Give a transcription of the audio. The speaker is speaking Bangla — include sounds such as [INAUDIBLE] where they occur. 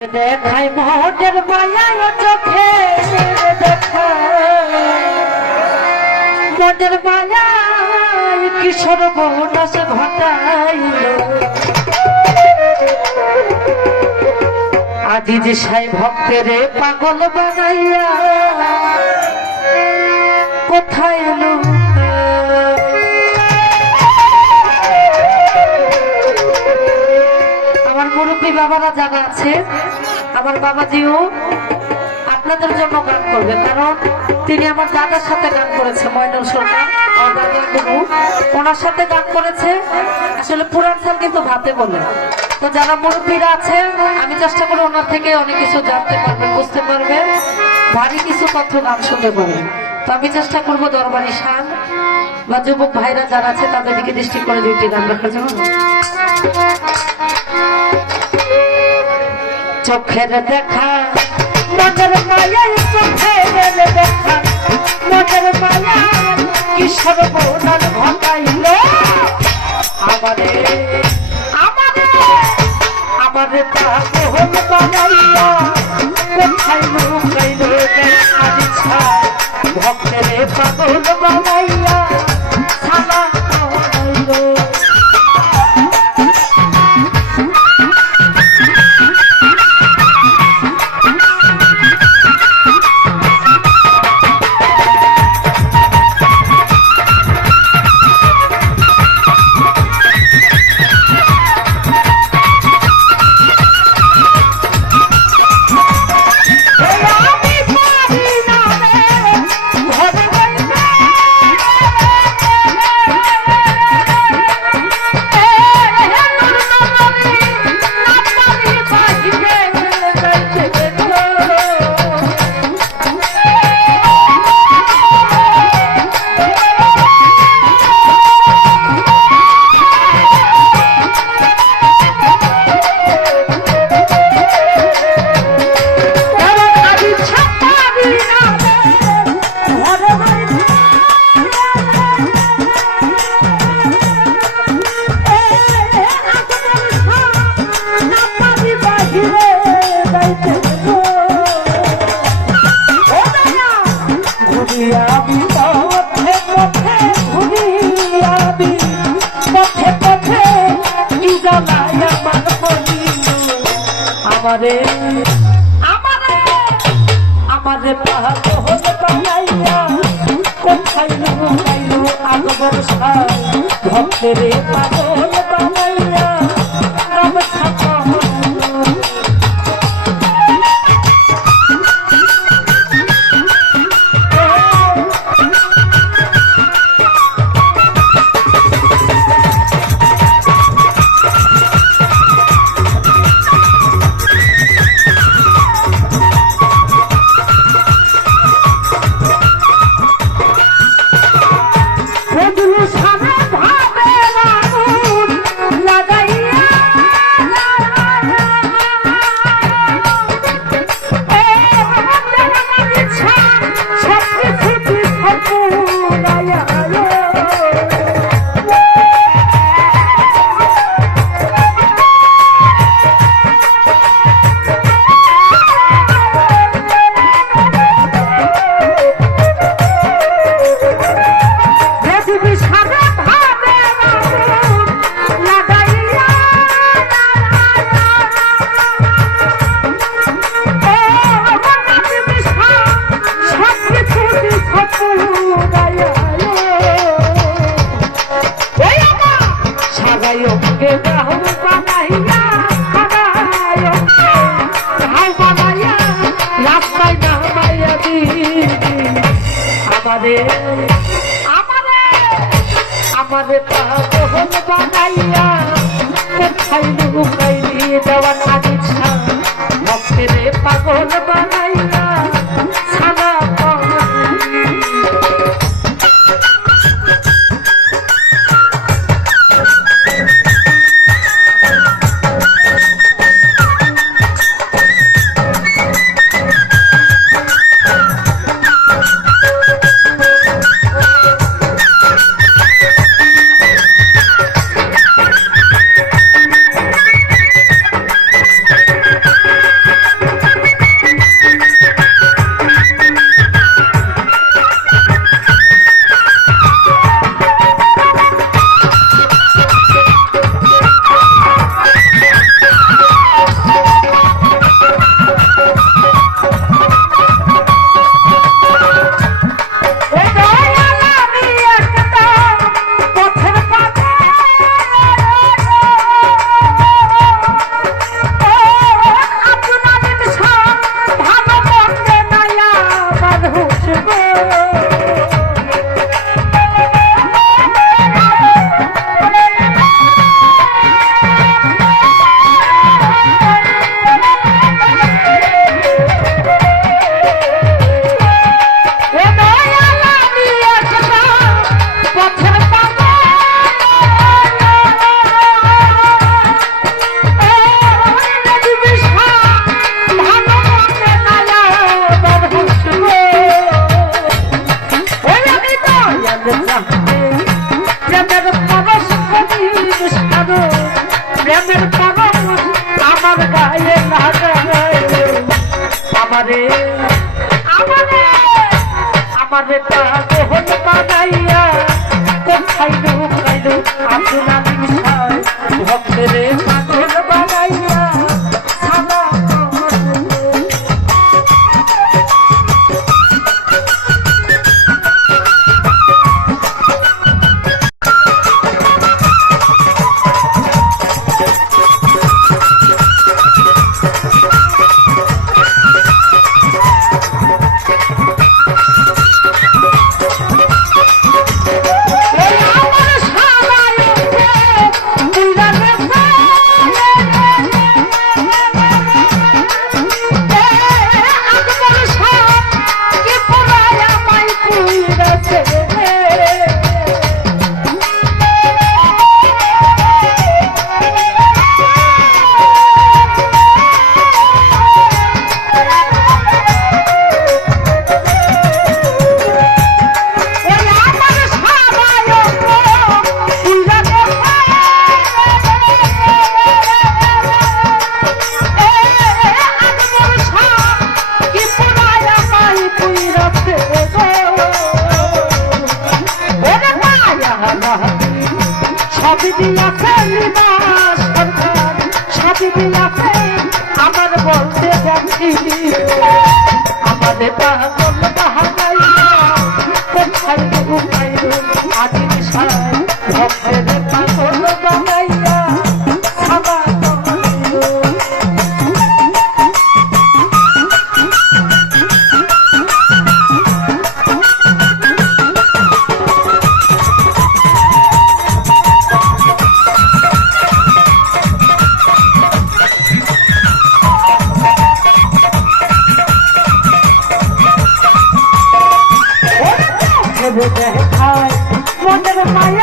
দেখাই মোটের মায়ায় চোখে মোটের মায়ায় কিশোর বহুনাশ ঘটাইল? আজি যে সাই ভক্তের পাগল বানাইয়া কোথায় আমার মুরব্বী বাবারা যারা আছে আমার বাবাজিও আপনাদের জন্য গান করবে, কারণ তিনি আমার দাদার সাথে গান করেছে ময়নুল সরকার ওনার সাথে গান করেছে। আসলে পুরান সাল কিন্তু ভাতে বলে। তো যারা মুরব্বীরা আছে, আমি চেষ্টা করি ওনার থেকে অনেক কিছু জানতে পারবেন বুঝতে পারবেন ভারী কিছু তথ্য গান শুনতে পারবেন তো আমি চেষ্টা করব দরবারি শান বা যুবক ভাইরা যারা আছে তাদের দিকে দৃষ্টি করে দুইটি গান রাখার জন্য। চোখের দেখা। মনের মায়ায় চোখের দেখা। মনের মায়া কি বৌনার ঘটাইল? আমারে আমারে আমারে পাগল আমারে আমারে আমারে পাহাড় হতে পাইয়া কোথায় লুকাইলো আগবর সাই ভক্তের পাগল আমাদের আমারে পাগল বানাইয়া কোথায় লুকাই দিয়ে দেওয়ার আদিচ্ছা ভক্তের পাগল বানাইয়া আমারে আমারে আমার বলতে আমাদের [LAUGHS] Bye.